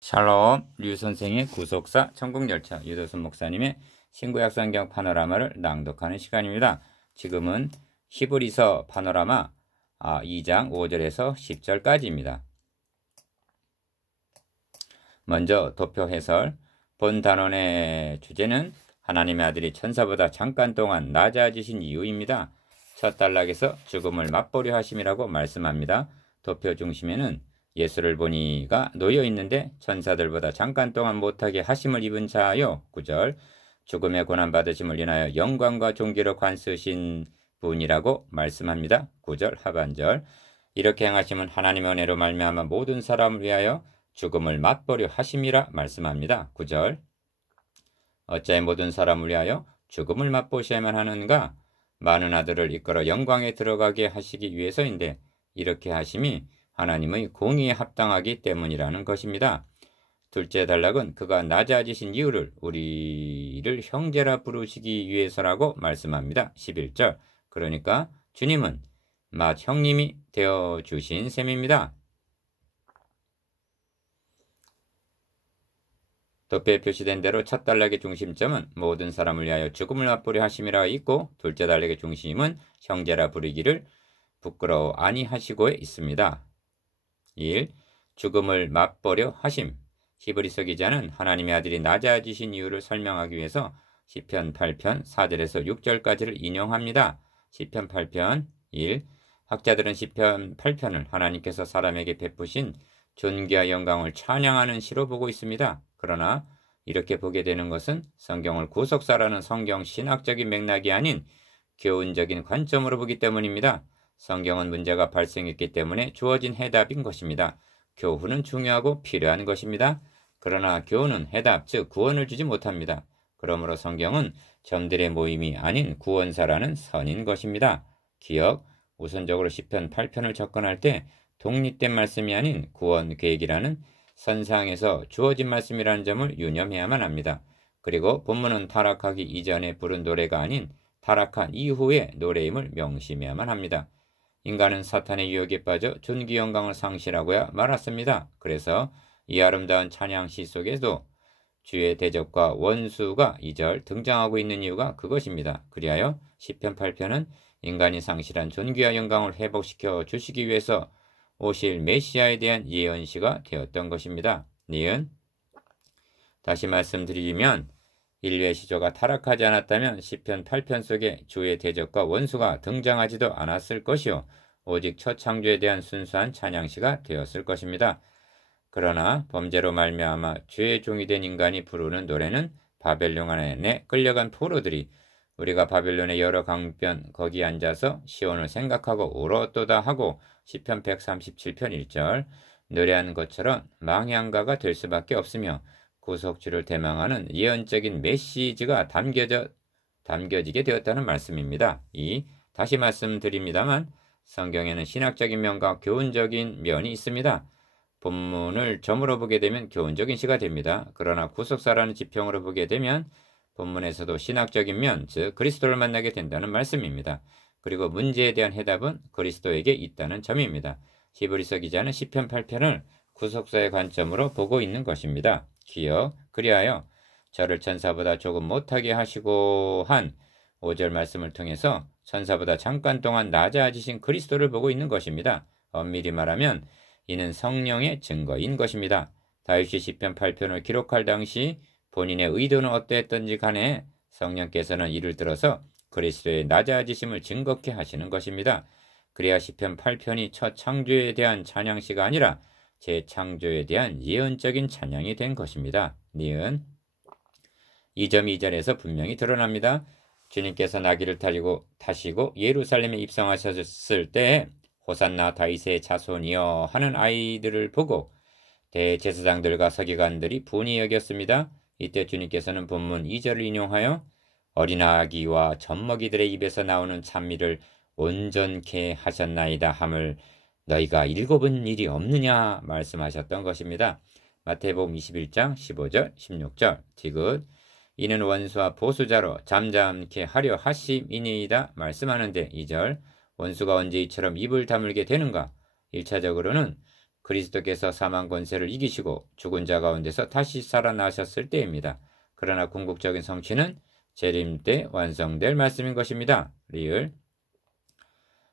샬롬, 류 선생의 구속사 천국열차 유도순 목사님의 신구약 성경 파노라마를 낭독하는 시간입니다. 지금은 히브리서 파노라마 2장 5절에서 10절까지입니다. 먼저 도표 해설. 본 단원의 주제는 하나님의 아들이 천사보다 잠깐 동안 낮아지신 이유입니다. 첫 단락에서 죽음을 맛보려 하심이라고 말씀합니다. 도표 중심에는 예수를 보니가 놓여있는데 천사들보다 잠깐 동안 못하게 하심을 입은 자요. 9절 죽음의 고난받으심을 인하여 영광과 존귀로 관쓰신 분이라고 말씀합니다. 9절 하반절 이렇게 행하심은 하나님의 은혜로 말미암아 모든 사람을 위하여 죽음을 맛보려 하심이라 말씀합니다. 9절 어찌 모든 사람을 위하여 죽음을 맛보셔야만 하는가? 많은 아들을 이끌어 영광에 들어가게 하시기 위해서인데 이렇게 하심이 하나님의 공의에 합당하기 때문이라는 것입니다. 둘째 단락은 그가 낮아지신 이유를 우리를 형제라 부르시기 위해서라고 말씀합니다. 11절 그러니까 주님은 맏 형님이 되어주신 셈입니다. 도표에 표시된 대로 첫 단락의 중심점은 모든 사람을 위하여 죽음을 맛보려 하심이라 있고 둘째 단락의 중심은 형제라 부르기를 부끄러워 아니하시고에 있습니다. 1. 죽음을 맛보려 하심. 히브리서 기자는 하나님의 아들이 낮아지신 이유를 설명하기 위해서 시편 8편 4절에서 6절까지를 인용합니다. 시편 8편 1. 학자들은 시편 8편을 하나님께서 사람에게 베푸신 존귀와 영광을 찬양하는 시로 보고 있습니다. 그러나 이렇게 보게 되는 것은 성경을 구속사라는 성경 신학적인 맥락이 아닌 교훈적인 관점으로 보기 때문입니다. 성경은 문제가 발생했기 때문에 주어진 해답인 것입니다. 교훈은 중요하고 필요한 것입니다. 그러나 교훈은 해답, 즉 구원을 주지 못합니다. 그러므로 성경은 점들의 모임이 아닌 구원사라는 선인 것입니다. 기억, 우선적으로 시편 8편을 접근할 때 독립된 말씀이 아닌 구원 계획이라는 선상에서 주어진 말씀이라는 점을 유념해야만 합니다. 그리고 본문은 타락하기 이전에 부른 노래가 아닌 타락한 이후의 노래임을 명심해야만 합니다. 인간은 사탄의 유혹에 빠져 존귀 영광을 상실하고야 말았습니다. 그래서 이 아름다운 찬양시 속에도 주의 대적과 원수가 2절 등장하고 있는 이유가 그것입니다. 그리하여 시편 8편은 인간이 상실한 존귀와 영광을 회복시켜 주시기 위해서 오실 메시아에 대한 예언시가 되었던 것입니다. 니은 다시 말씀드리면 인류의 시조가 타락하지 않았다면 시편 8편 속에 주의 대적과 원수가 등장하지도 않았을 것이요 오직 첫 창조에 대한 순수한 찬양시가 되었을 것입니다. 그러나 범죄로 말미암아 죄의 종이 된 인간이 부르는 노래는 바벨론 안에 끌려간 포로들이 우리가 바벨론의 여러 강변 거기 앉아서 시온을 생각하고 울었도다 하고 시편 137편 1절 노래한 것처럼 망향가가 될 수밖에 없으며 구속주를 대망하는 예언적인 메시지가 담겨지게 되었다는 말씀입니다. 다시 말씀드립니다만 성경에는 신학적인 면과 교훈적인 면이 있습니다. 본문을 점으로 보게 되면 교훈적인 시가 됩니다. 그러나 구속사라는 지평으로 보게 되면 본문에서도 신학적인 면, 즉 그리스도를 만나게 된다는 말씀입니다. 그리고 문제에 대한 해답은 그리스도에게 있다는 점입니다. 히브리서 기자는 시편 8편을 구속사의 관점으로 보고 있는 것입니다. 기억, 그리하여 저를 천사보다 조금 못하게 하시고 한 5절 말씀을 통해서 천사보다 잠깐 동안 낮아지신 그리스도를 보고 있는 것입니다. 엄밀히 말하면 이는 성령의 증거인 것입니다. 다윗이 시편 8편을 기록할 당시 본인의 의도는 어떠했던지 간에 성령께서는 이를 들어서 그리스도의 낮아지심을 증거케 하시는 것입니다. 그래야 시편 8편이 첫 창조에 대한 찬양시가 아니라 재창조에 대한 예언적인 찬양이 된 것입니다. 니은 2점 2절에서 분명히 드러납니다. 주님께서 나귀를 타시고 예루살렘에 입성하셨을 때 호산나 다윗의 자손이여 하는 아이들을 보고 대제사장들과 서기관들이 분이 여겼습니다. 이때 주님께서는 본문 2절을 인용하여 어린아기와 젖먹이들의 입에서 나오는 찬미를 온전케 하셨나이다 함을 너희가 읽어본 일이 없느냐 말씀하셨던 것입니다. 마태복음 21장 15절 16절 디귿 이는 원수와 보수자로 잠잠케 하려 하심이니이다 말씀하는데 2절 원수가 언제 이처럼 입을 다물게 되는가? 1차적으로는 그리스도께서 사망 권세를 이기시고 죽은 자 가운데서 다시 살아나셨을 때입니다. 그러나 궁극적인 성취는 재림 때 완성될 말씀인 것입니다. 리을.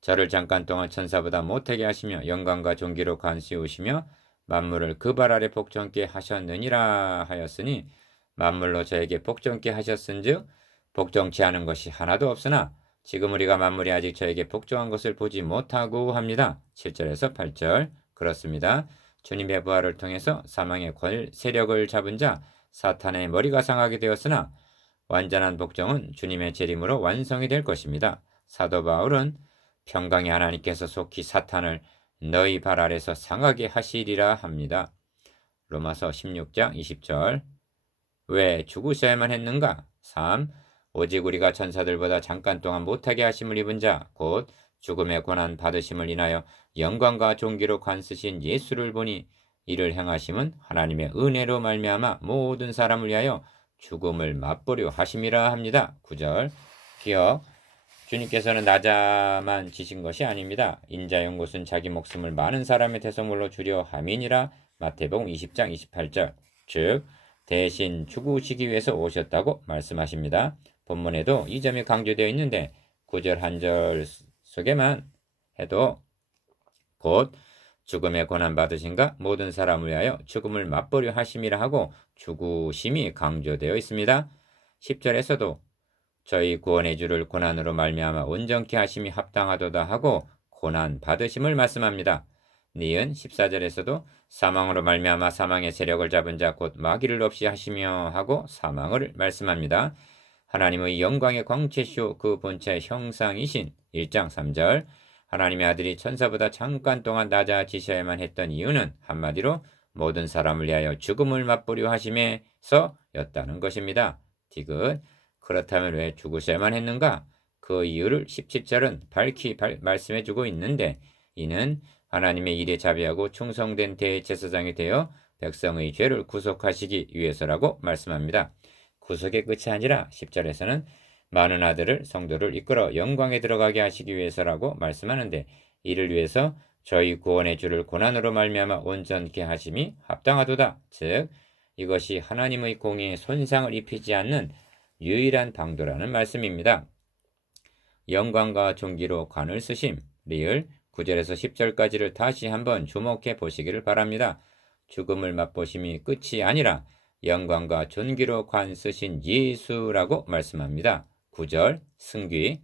저를 잠깐 동안 천사보다 못하게 하시며 영광과 존귀로 관세우시며 만물을 그 발 아래 복종케 하셨느니라 하였으니 만물로 저에게 복종케 하셨은즉 복종치 않은 것이 하나도 없으나 지금 우리가 만물이 아직 저에게 복종한 것을 보지 못하고 합니다. 7절에서 8절. 그렇습니다. 주님의 부활을 통해서 사망의 세력을 잡은 자 사탄의 머리가 상하게 되었으나 완전한 복종은 주님의 재림으로 완성이 될 것입니다. 사도 바울은 평강의 하나님께서 속히 사탄을 너희 발 아래서 상하게 하시리라 합니다. 로마서 16장 20절. 왜 죽으셔야만 했는가? 3. 오직 우리가 천사들보다 잠깐 동안 못하게 하심을 입은 자 곧 죽음의 고난 받으심을 인하여 영광과 존귀로 관쓰신 예수를 보니 이를 행하심은 하나님의 은혜로 말미암아 모든 사람을 위하여 죽음을 맛보려 하심이라 합니다. 9절. 기억. 주님께서는 나자만 지신 것이 아닙니다. 인자용 것은 자기 목숨을 많은 사람의 대성물로 주려 함이니라. 마태복음 20장 28절. 즉 대신 죽으시기 위해서 오셨다고 말씀하십니다. 본문에도 이 점이 강조되어 있는데 9절 한 절 속에만 해도 곧 죽음의 고난 받으신가 모든 사람을 위하여 죽음을 맛보려 하심이라 하고 죽으심이 강조되어 있습니다. 10절에서도 저희 구원의 주를 고난으로 말미암아 온전케 하심이 합당하도다 하고 고난 받으심을 말씀합니다. 니은 14절에서도 사망으로 말미암아 사망의 세력을 잡은 자 곧 마귀를 없이 하시며 하고 사망을 말씀합니다. 하나님의 영광의 광채쇼 그 본체의 형상이신 1장 3절. 하나님의 아들이 천사보다 잠깐 동안 낮아지셔야만 했던 이유는 한마디로 모든 사람을 위하여 죽음을 맛보려 하심에서였다는 것입니다. 디귿. 그렇다면 왜 죽으셔야만 했는가? 그 이유를 17절은 밝히 말씀해주고 있는데 이는 하나님의 일에 자비하고 충성된 대제사장이 되어 백성의 죄를 구속하시기 위해서라고 말씀합니다. 구속의 끝이 아니라 10절에서는 많은 아들을 성도를 이끌어 영광에 들어가게 하시기 위해서라고 말씀하는데 이를 위해서 저희 구원의 주를 고난으로 말미암아 온전케 하심이 합당하도다. 즉 이것이 하나님의 공의에 손상을 입히지 않는 유일한 방도라는 말씀입니다. 영광과 존귀로 관을 쓰심. 리을 9절에서 10절까지를 다시 한번 주목해 보시기를 바랍니다. 죽음을 맛보심이 끝이 아니라 영광과 존귀로 관 쓰신 예수라고 말씀합니다. 9절 승귀.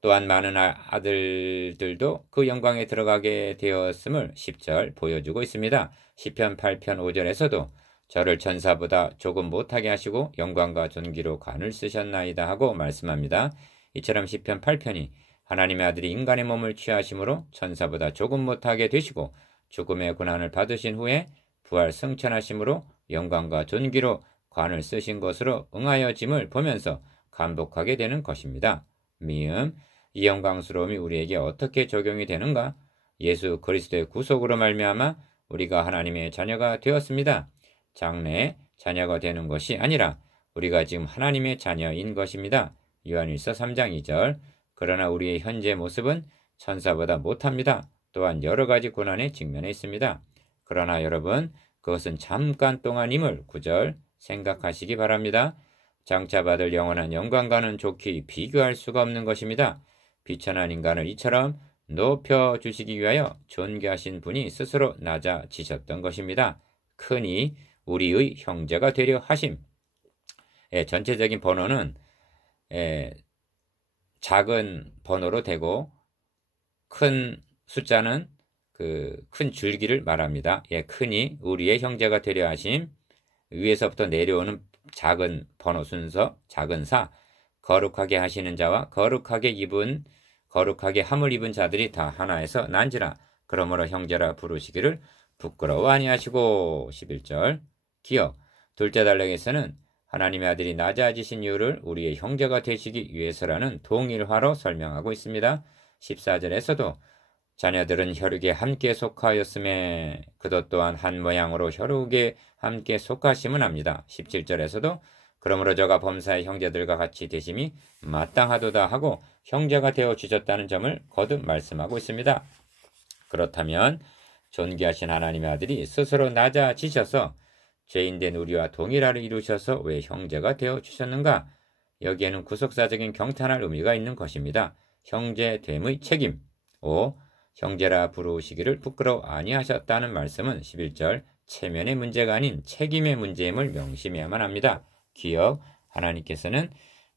또한 많은 아들들도 그 영광에 들어가게 되었음을 10절 보여주고 있습니다. 시편 8편 5절에서도 저를 천사보다 조금 못하게 하시고 영광과 존귀로 관을 쓰셨나이다 하고 말씀합니다. 이처럼 시편 8편이 하나님의 아들이 인간의 몸을 취하심으로 천사보다 조금 못하게 되시고 죽음의 고난을 받으신 후에 부활 승천하심으로 영광과 존귀로 관을 쓰신 것으로 응하여짐을 보면서 감복하게 되는 것입니다. 미음. 이 영광스러움이 우리에게 어떻게 적용이 되는가? 예수 그리스도의 구속으로 말미암아 우리가 하나님의 자녀가 되었습니다. 장래 자녀가 되는 것이 아니라 우리가 지금 하나님의 자녀인 것입니다. 요한일서 3장 2절. 그러나 우리의 현재 모습은 천사보다 못합니다. 또한 여러 가지 고난에 직면해 있습니다. 그러나 여러분 그것은 잠깐 동안임을 9절 생각하시기 바랍니다. 장차 받을 영원한 영광과는 좋게 비교할 수가 없는 것입니다. 비천한 인간을 이처럼 높여주시기 위하여 존귀하신 분이 스스로 낮아지셨던 것입니다. 크니 우리의 형제가 되려 하심. 전체적인 번호는 작은 번호로 되고 큰 숫자는 그 큰 줄기를 말합니다. 크니 우리의 형제가 되려 하심. 위에서부터 내려오는 작은 번호 순서, 작은 사, 거룩하게 하시는 자와 거룩하게 함을 입은 자들이 다 하나에서 난지라. 그러므로 형제라 부르시기를 부끄러워 아니하시고. 11절. 기억. 둘째 단락에서는 하나님의 아들이 낮아지신 이유를 우리의 형제가 되시기 위해서라는 동일화로 설명하고 있습니다. 14절에서도 자녀들은 혈육에 함께 속하였음에 그도 또한 한 모양으로 혈육에 함께 속하심은 합니다. 17절에서도 그러므로 저가 범사의 형제들과 같이 되심이 마땅하도다 하고 형제가 되어 주셨다는 점을 거듭 말씀하고 있습니다. 그렇다면 존귀하신 하나님의 아들이 스스로 낮아지셔서 죄인된 우리와 동일하를 이루셔서 왜 형제가 되어 주셨는가? 여기에는 구속사적인 경탄할 의미가 있는 것입니다. 형제됨의 책임. 5. 형제라 부르시기를 부끄러워 아니하셨다는 말씀은 11절 체면의 문제가 아닌 책임의 문제임을 명심해야만 합니다. 기업, 하나님께서는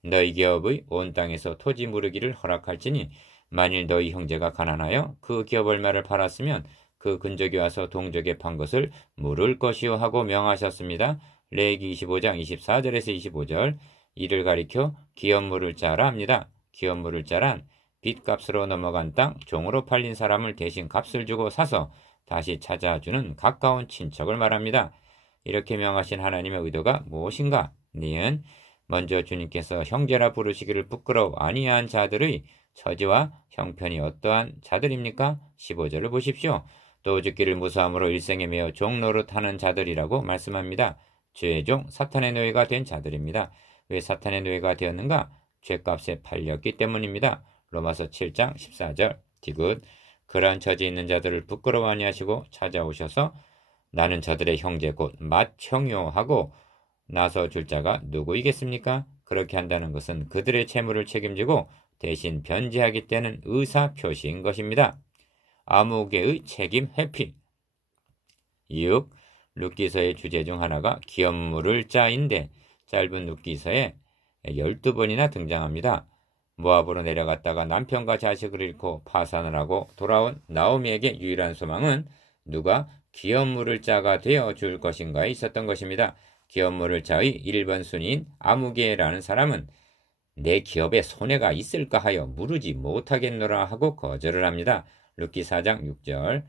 너희 기업의 온 땅에서 토지 무르기를 허락할지니 만일 너희 형제가 가난하여 그 기업 얼마를 팔았으면 그 근적이 와서 동족에 판 것을 물을 것이요 하고 명하셨습니다. 레위기 25장 24절에서 25절 이를 가리켜 기업 물을 자라 합니다. 기업 물을 자란 빚값으로 넘어간 땅 종으로 팔린 사람을 대신 값을 주고 사서 다시 찾아주는 가까운 친척을 말합니다. 이렇게 명하신 하나님의 의도가 무엇인가? 니은 먼저 주님께서 형제라 부르시기를 부끄러워 아니한 자들의 처지와 형편이 어떠한 자들입니까? 15절을 보십시오. 또 죽기를 무사함으로 일생에 매어 종노릇하는 자들이라고 말씀합니다. 죄의 종 사탄의 노예가 된 자들입니다. 왜 사탄의 노예가 되었는가? 죄값에 팔렸기 때문입니다. 로마서 7장 14절 디귿 그러한 처지에 있는 자들을 부끄러워 아니하시고 찾아오셔서 나는 저들의 형제 곧 맏형요하고 나서줄 자가 누구이겠습니까? 그렇게 한다는 것은 그들의 채무를 책임지고 대신 변제하겠다는 의사표시인 것입니다. 아무개의 책임 회피. 6. 룻기서의 주제 중 하나가 기업 물을 자인데 짧은 룻기서에 12번이나 등장합니다. 모압으로 내려갔다가 남편과 자식을 잃고 파산을 하고 돌아온 나오미에게 유일한 소망은 누가 기업 물을 자가 되어줄 것인가에 있었던 것입니다. 기업 물을 자의 1번 순위인 아무개라는 사람은 내 기업에 손해가 있을까 하여 물으지 못하겠노라 하고 거절을 합니다. 룻기 4장 6절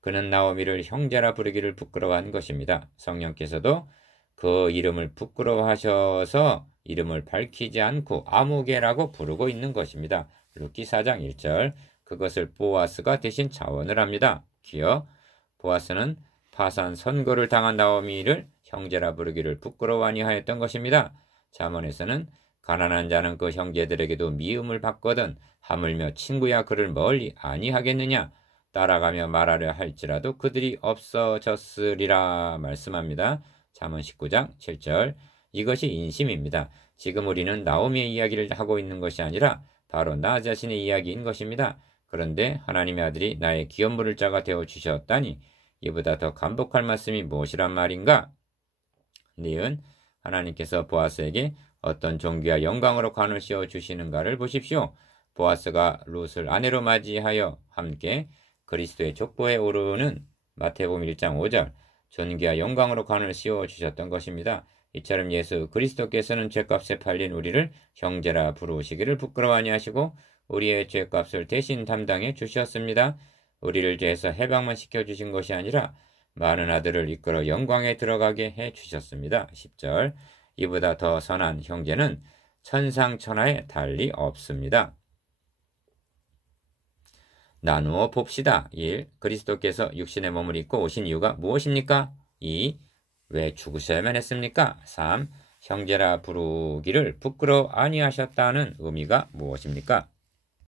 그는 나오미를 형제라 부르기를 부끄러워한 것입니다. 성령께서도 그 이름을 부끄러워하셔서 이름을 밝히지 않고 아무개라고 부르고 있는 것입니다. 룻기 4장 1절 그것을 보아스가 대신 자원을 합니다. 기어 보아스는 파산 선고를 당한 나오미를 형제라 부르기를 부끄러워하니 하였던 것입니다. 잠언에서는 가난한 자는 그 형제들에게도 미움을 받거든 하물며 친구야 그를 멀리 아니하겠느냐 따라가며 말하려 할지라도 그들이 없어졌으리라 말씀합니다. 잠언 19장 7절 이것이 인심입니다. 지금 우리는 나오미의 이야기를 하고 있는 것이 아니라 바로 나 자신의 이야기인 것입니다. 그런데 하나님의 아들이 나의 기업 물을 자가 되어주셨다니 이보다 더 감복할 말씀이 무엇이란 말인가? 니은 하나님께서 보아스에게 어떤 존귀와 영광으로 관을 씌워주시는가를 보십시오. 보아스가 룻을 아내로 맞이하여 함께 그리스도의 족보에 오르는 마태복음 1장 5절 존귀와 영광으로 관을 씌워주셨던 것입니다. 이처럼 예수 그리스도께서는 죄값에 팔린 우리를 형제라 부르시기를 부끄러워하니 하시고 우리의 죄값을 대신 담당해 주셨습니다. 우리를 죄에서 해방만 시켜주신 것이 아니라 많은 아들을 이끌어 영광에 들어가게 해주셨습니다. 10절 이보다 더 선한 형제는 천상천하에 달리 없습니다. 나누어 봅시다. 1. 그리스도께서 육신의 몸을 입고 오신 이유가 무엇입니까? 2. 왜 죽으셔야만 했습니까? 3. 형제라 부르기를 부끄러워 아니하셨다는 의미가 무엇입니까?